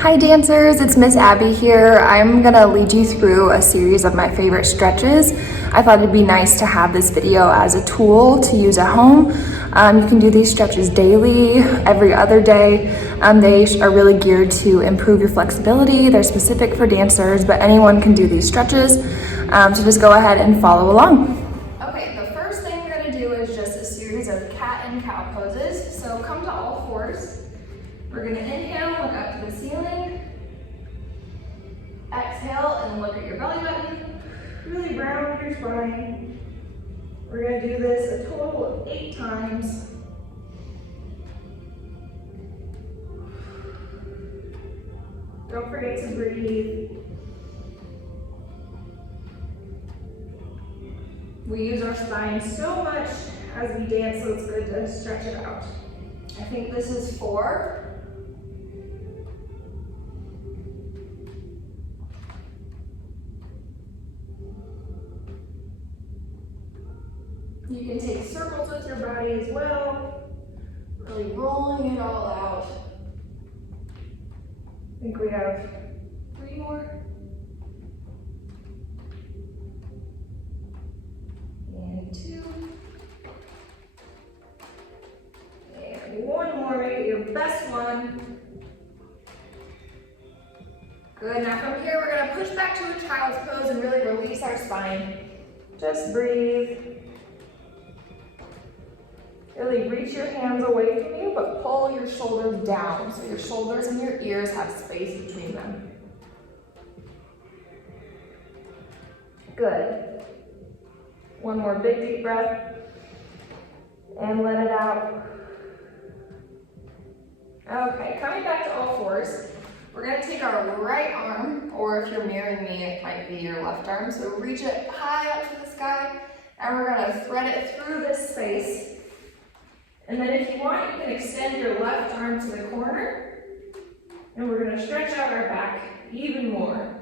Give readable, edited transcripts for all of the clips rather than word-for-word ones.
Hi dancers, it's Miss Abby here. I'm gonna lead you through a series of my favorite stretches. I thought it'd be nice to have this video as a tool to use at home. You can do these stretches daily, every other day. They are really geared to improve your flexibility. They're specific for dancers, but anyone can do these stretches. So just go ahead and follow along. Okay, the first thing we're gonna do is just a series of cat and cow poses. So come to all fours. We're gonna inhale, look up to the ceiling. Exhale and look at your belly button. Really round your spine. We're gonna do this a total of 8 times. Don't forget to breathe. We use our spine so much as we dance, so it's good to stretch it out. I think this is 4. You can take circles with your body as well, really rolling it all out. I think we have 3 more. And 2. And 1 more, make it your best one. Good, now from here we're gonna push back to a child's pose and really release our spine. Just breathe. Really reach your hands away from you, but pull your shoulders down so your shoulders and your ears have space between them. Good. 1 more big deep breath and let it out. Okay, coming back to all fours, we're gonna take our right arm, or if you're mirroring me, it might be your left arm, so reach it high up to the sky, and we're gonna thread it through this space. And then if you want, you can extend your left arm to the corner, and we're gonna stretch out our back even more.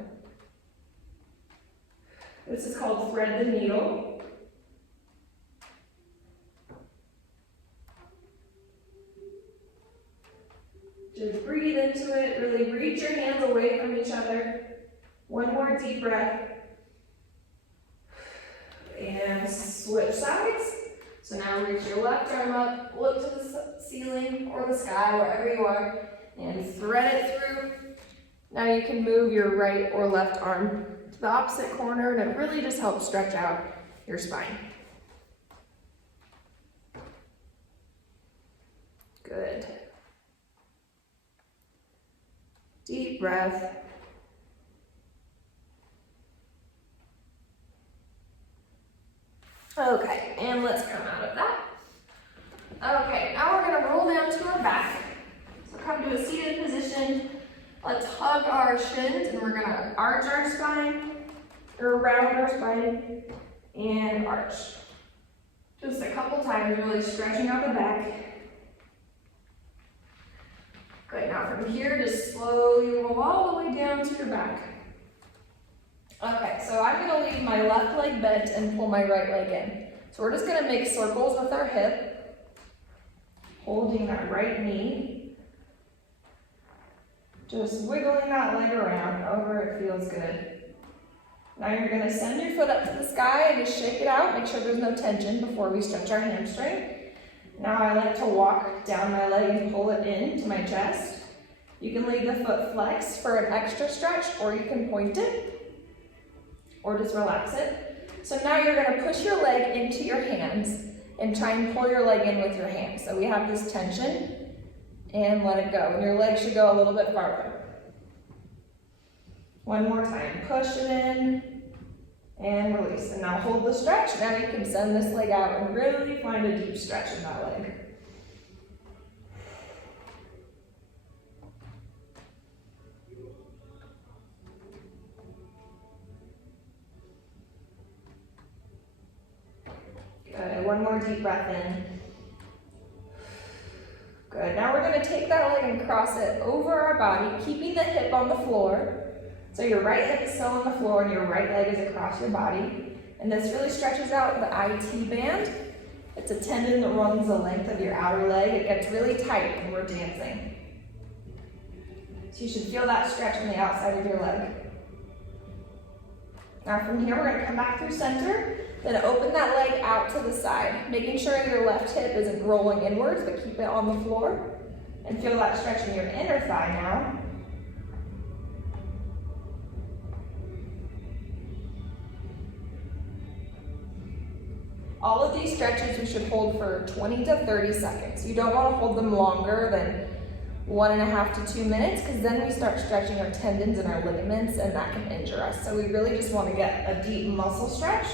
This is called thread the needle. Just breathe into it, really reach your hands away from each other. 1 more deep breath. And switch sides. So now reach your left arm up, look to the ceiling or the sky, wherever you are, and thread it through. Now you can move your right or left arm to the opposite corner, and it really just helps stretch out your spine. Good. Deep breath. Okay, and let's come out of that. Okay, now we're gonna roll down to our back. So come to a seated position. Let's hug our shins, and we're gonna arch our spine, or round our spine, and arch. Just a couple times, really stretching out the back. Good, now from here, just slowly roll all the way down to your back. Okay, so I'm gonna leave my left leg bent and pull my right leg in. So we're just gonna make circles with our hip, holding that right knee. Just wiggling that leg around, however it feels good. Now you're gonna send your foot up to the sky and just shake it out. Make sure there's no tension before we stretch our hamstring. Now I like to walk down my leg and pull it in to my chest. You can leave the foot flexed for an extra stretch, or you can point it, or just relax it. So now you're gonna push your leg into your hands and try and pull your leg in with your hands. So we have this tension, and let it go. And your leg should go a little bit farther. 1 more time, push it in, and release. And now hold the stretch. Now you can send this leg out and really find a deep stretch in that leg. Good, 1 more deep breath in. Good, now we're gonna take that leg and cross it over our body, keeping the hip on the floor. So your right hip is still on the floor and your right leg is across your body. And this really stretches out the IT band. It's a tendon that runs the length of your outer leg. It gets really tight when we're dancing. So you should feel that stretch on the outside of your leg. Now from here, we're gonna come back through center, then open that leg out to the side, making sure your left hip isn't rolling inwards, but keep it on the floor. And feel that stretch in your inner thigh now. All of these stretches we should hold for 20 to 30 seconds. You don't want to hold them longer than 1.5 to 2 minutes, because then we start stretching our tendons and our ligaments, and that can injure us. So we really just want to get a deep muscle stretch.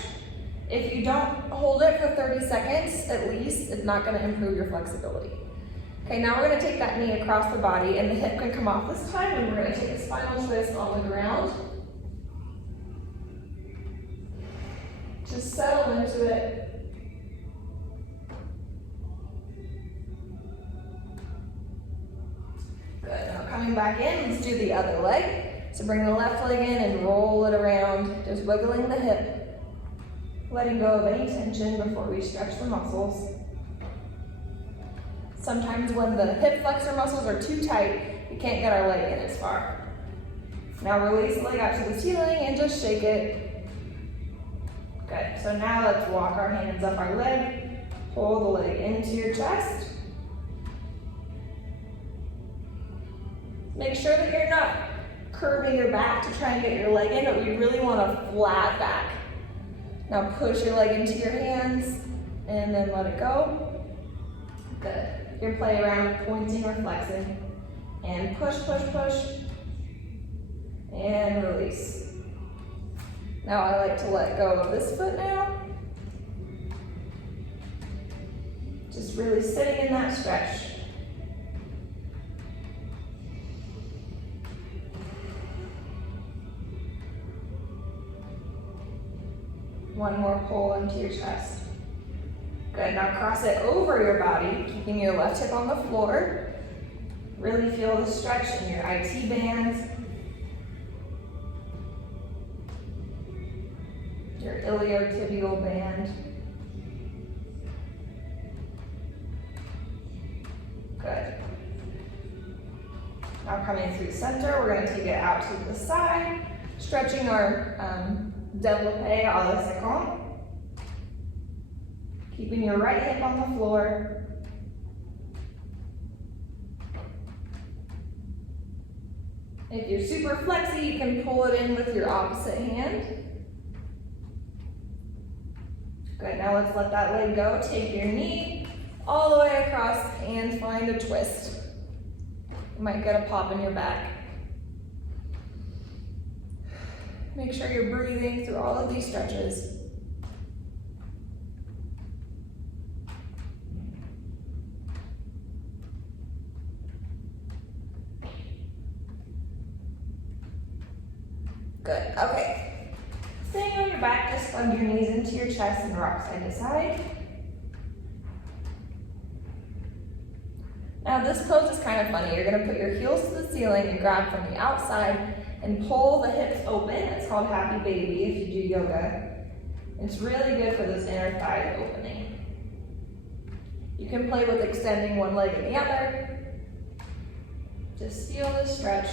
If you don't hold it for 30 seconds, at least, it's not going to improve your flexibility. Okay, now we're going to take that knee across the body, and the hip can come off this time, and we're going to take a spinal twist on the ground. Just settle into it. Good, now coming back in, let's do the other leg. So bring the left leg in and roll it around, just wiggling the hip, letting go of any tension before we stretch the muscles. Sometimes when the hip flexor muscles are too tight, we can't get our leg in as far. Now release the leg out to the ceiling and just shake it. Good, so now let's walk our hands up our leg, pull the leg into your chest. Make sure that you're not curving your back to try and get your leg in, but we really want a flat back. Now push your leg into your hands and then let it go. Good. You can play around pointing or flexing. And push, push, push. And release. Now I like to let go of this foot now. Just really sitting in that stretch. One more pull into your chest. Good, now cross it over your body, keeping your left hip on the floor. Really feel the stretch in your IT bands, your iliotibial band. Good. Now coming through center, we're going to take it out to the side, stretching our développé à la seconde. Keeping your right hip on the floor. If you're super flexy, you can pull it in with your opposite hand. Good, now let's let that leg go. Take your knee all the way across and find a twist. You might get a pop in your back. Make sure you're breathing through all of these stretches. Good, okay. Staying on your back, just slide your knees into your chest and rock side to side. Now this pose is kind of funny. You're gonna put your heels to the ceiling and grab from the outside and pull the hips open. It's called Happy Baby if you do yoga. It's really good for this inner thigh opening. You can play with extending one leg and the other. Just feel the stretch.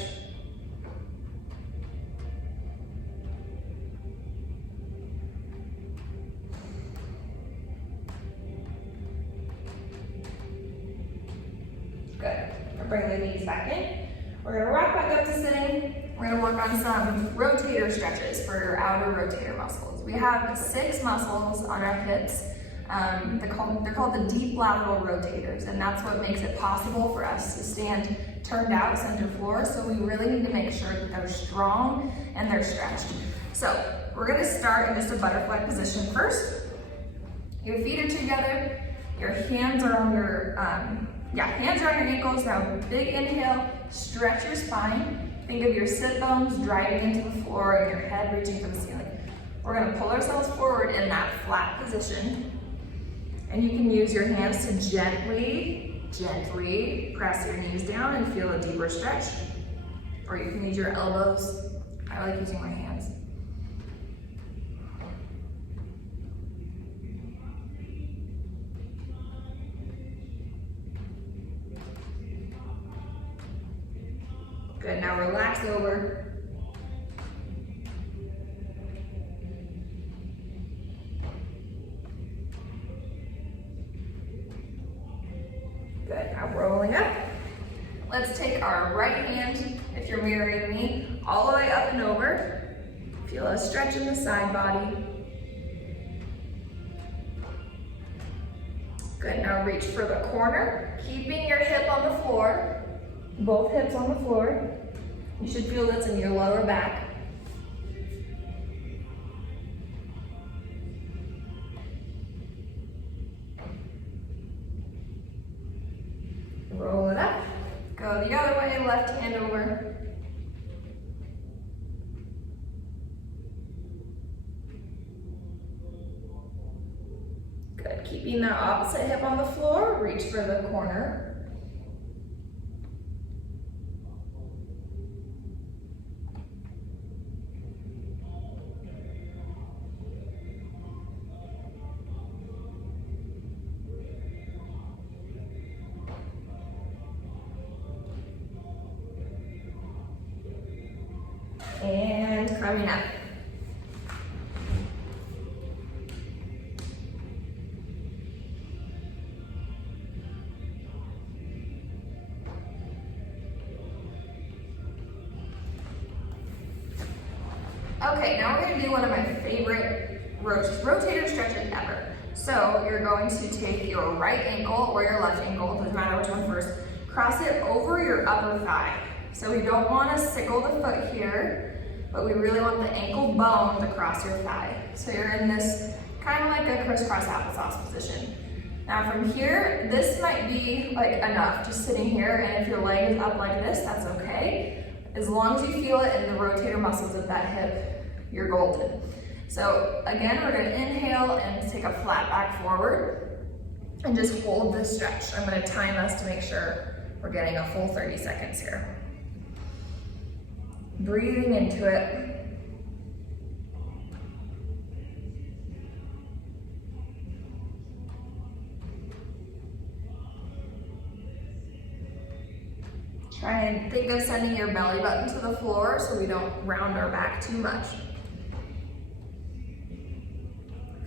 Good. Bring the knees back in. We're gonna rock back up to sitting. We're gonna work on some rotator stretches for your outer rotator muscles. We have 6 muscles on our hips. They're called the deep lateral rotators, and that's what makes it possible for us to stand turned out center floor. So we really need to make sure that they're strong and they're stretched. So we're gonna start in just a butterfly position first. Your feet are together. Your hands are on your hands are on your ankles. Now big inhale, stretch your spine. Think of your sit bones driving into the floor and your head reaching for the ceiling. We're gonna pull ourselves forward in that flat position. And you can use your hands to gently press your knees down and feel a deeper stretch. Or you can use your elbows. I like using my hands. Good, now relax over. Good, now rolling up. Let's take our right hand, if you're mirroring me, all the way up and over. Feel a stretch in the side body. Good, now reach for the corner, keeping your hip on the floor, both hips on the floor. You should feel this in your lower back. Roll it up. Go the other way, left hand over. Good, keeping that opposite hip on the floor, reach for the corner. And coming up. Okay, now we're gonna do one of my favorite rotator stretches ever. So you're going to take your right ankle or your left ankle, doesn't matter which one first, cross it over your upper thigh. So we don't want to sickle the foot here, but we really want the ankle bone to cross your thigh. So you're in this kind of like a crisscross applesauce position. Now from here, this might be like enough, just sitting here, and if your leg is up like this, that's okay. As long as you feel it in the rotator muscles of that hip, you're golden. So again, we're gonna inhale and take a flat back forward and just hold this stretch. I'm gonna time us to make sure we're getting a full 30 seconds here. Breathing into it. Try and think of sending your belly button to the floor so we don't round our back too much.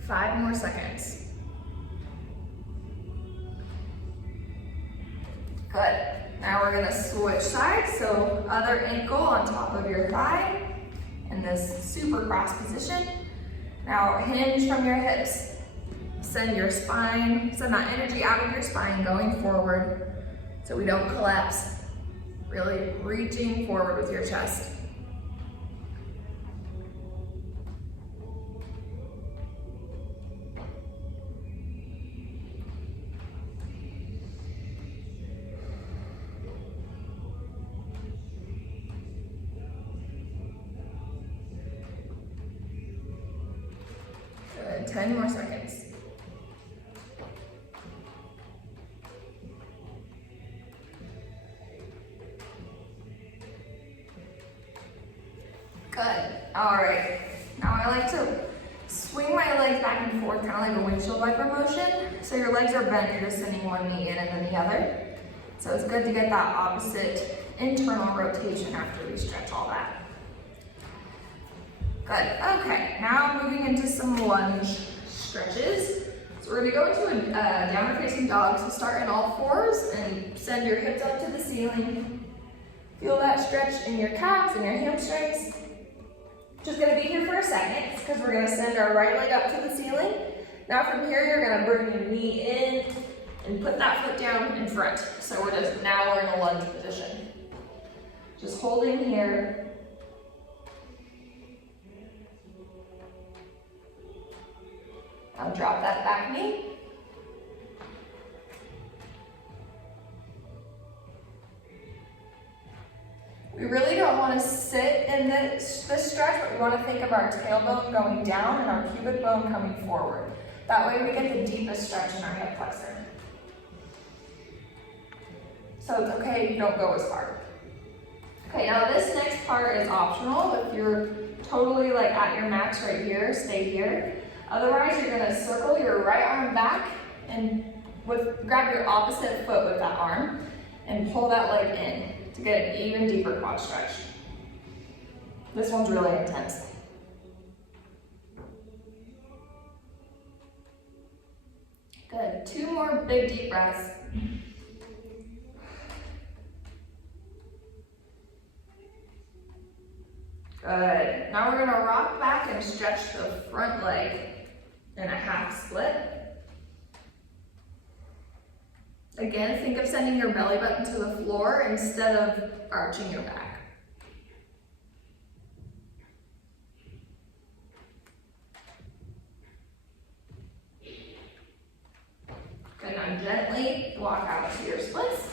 5 more seconds. Good. Now we're gonna switch sides, so other ankle on top of your thigh in this super cross position. Now hinge from your hips. Send your spine, send that energy out of your spine going forward so we don't collapse. Really reaching forward with your chest. Good, 10 more seconds. Good, all right. Now I like to swing my legs back and forth, kind of like a windshield wiper motion. So your legs are bent, you're just sending one knee in and then the other. So it's good to get that opposite internal rotation after we stretch all that. Good, okay, now moving into some lunge stretches. So we're gonna go into a downward facing dog. So start in all fours and send your hips up to the ceiling. Feel that stretch in your calves and your hamstrings. Just gonna be here for a second because we're gonna send our right leg up to the ceiling. Now from here, you're gonna bring your knee in and put that foot down in front. So we're in a lunge position. Just holding here. Now drop that back knee. We really don't want to sit in this stretch, but we want to think of our tailbone going down and our pubic bone coming forward. That way we get the deepest stretch in our hip flexor. So it's okay if you don't go as far. Okay, now this next part is optional. If you're totally like at your max right here, stay here. Otherwise, you're gonna circle your right arm back and grab your opposite foot with that arm. and pull that leg in to get an even deeper quad stretch. This one's really intense. Good, 2 more big deep breaths. Good, now we're gonna rock back and stretch the front leg in a half split. Again, think of sending your belly button to the floor instead of arching your back. Good, now gently walk out to your splits.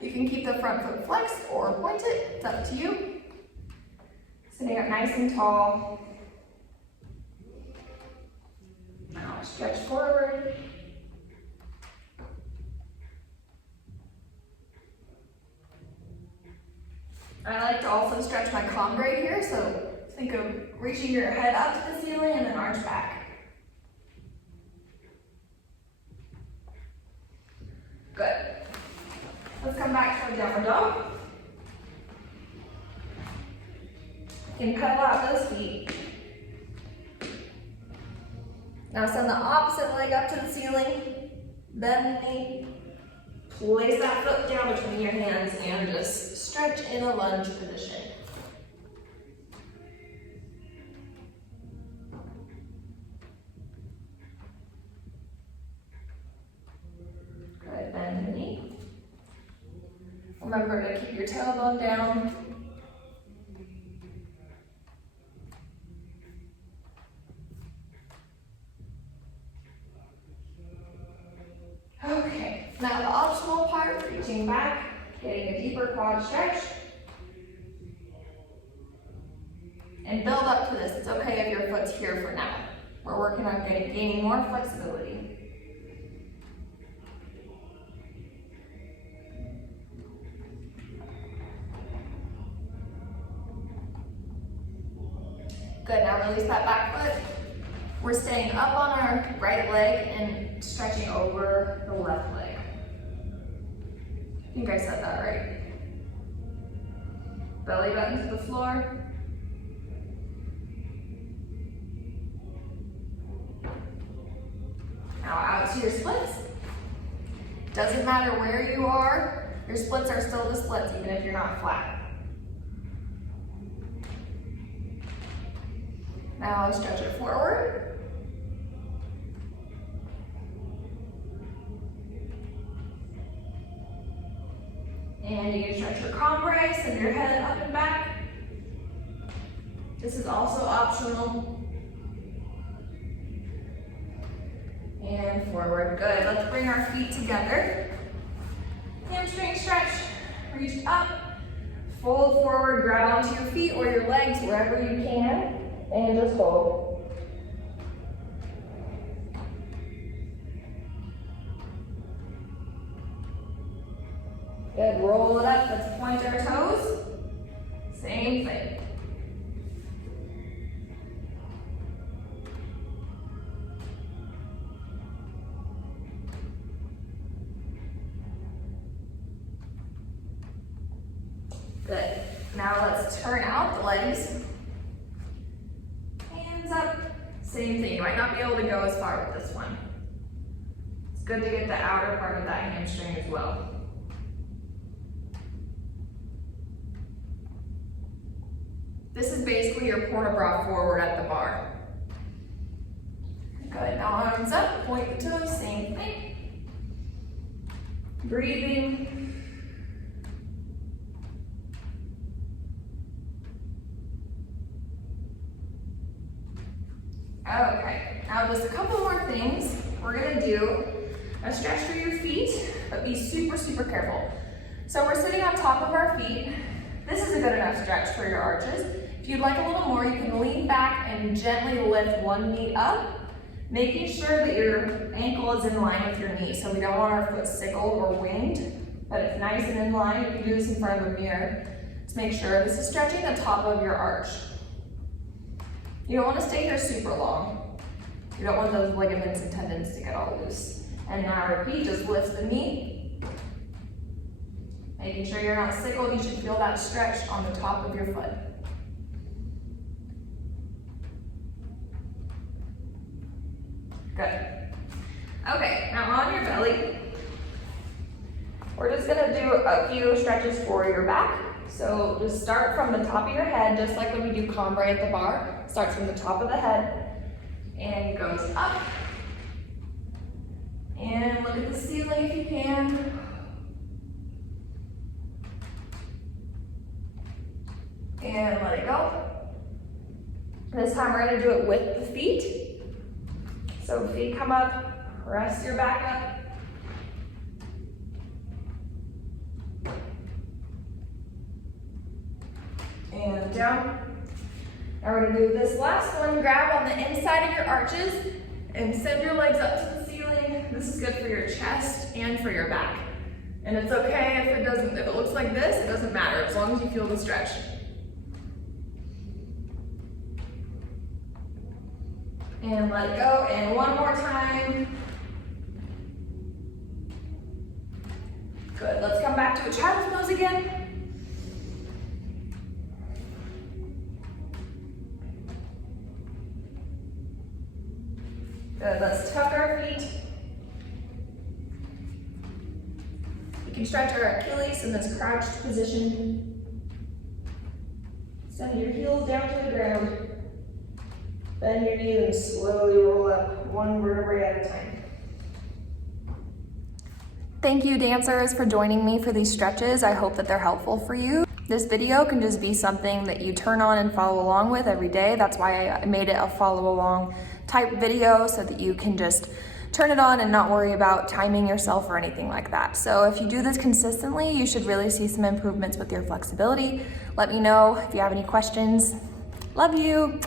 You can keep the front foot flexed or point it, it's up to you. Sitting up nice and tall. Now stretch forward. I like to also stretch my congre here, so think of reaching your head up to the ceiling and then arch back. Good. Let's come back to a downward dog. You can pedal out those feet. Now send the opposite leg up to the ceiling, bend the knee, place that foot down between your hands and just stretch in a lunge position. Good, bend the knee. Remember to keep your tailbone down. Okay, now the optional part, reaching back, getting a deeper quad stretch. And build up to this. It's okay if your foot's here for now. We're working on gaining more flexibility. Good, now release that back foot. We're staying up on our right leg and stretching over the left leg. I think I said that right. Belly button to the floor. Now out to your splits. Doesn't matter where you are, your splits are still the splits even if you're not flat. Now stretch it forward. And you can stretch your congre, send your head up and back. This is also optional. And forward, good. Let's bring our feet together. Hamstring stretch, reach up, fold forward, grab onto your feet or your legs wherever you can, and just hold. Good, roll it up, let's point our toes. Same thing. Good, now let's turn out the legs. Hands up, same thing. You might not be able to go as far with this one. It's good to get the outer part of that hamstring as well. This is basically your port bra forward at the bar. Good, now arms up, point the toes, same thing. Breathing. Okay, now just a couple more things. We're gonna do a stretch for your feet, but be super, super careful. So we're sitting on top of our feet. This is a good enough stretch for your arches. If you'd like a little more, you can lean back and gently lift one knee up, making sure that your ankle is in line with your knee. So we don't want our foot sickled or winged, but it's nice and in line. You can do this in front of a mirror to make sure. This is stretching the top of your arch. You don't want to stay here super long. You don't want those ligaments and tendons to get all loose. And now repeat, just lift the knee Making sure you're not sickled, you should feel that stretch on the top of your foot. Good. Okay, now on your belly, we're just gonna do a few stretches for your back. So just start from the top of your head, just like when we do cumbre at the bar. Starts from the top of the head and goes up. And look at the ceiling if you can. And let it go. This time we're gonna do it with the feet. So feet come up, rest your back up. And down. Now we're gonna do this last one. Grab on the inside of your arches and send your legs up to the ceiling. This is good for your chest and for your back. And it's okay if it looks like this, it doesn't matter, as long as you feel the stretch. And let it go, and one more time. Good, let's come back to a child's pose again. Good, let's tuck our feet. You can stretch our Achilles in this crouched position. Send your heels down to the ground. Bend your knees and slowly roll up one vertebrae at a time. Thank you, dancers, for joining me for these stretches. I hope that they're helpful for you. This video can just be something that you turn on and follow along with every day. That's why I made it a follow along type video, so that you can just turn it on and not worry about timing yourself or anything like that. So if you do this consistently, you should really see some improvements with your flexibility. Let me know if you have any questions. Love you.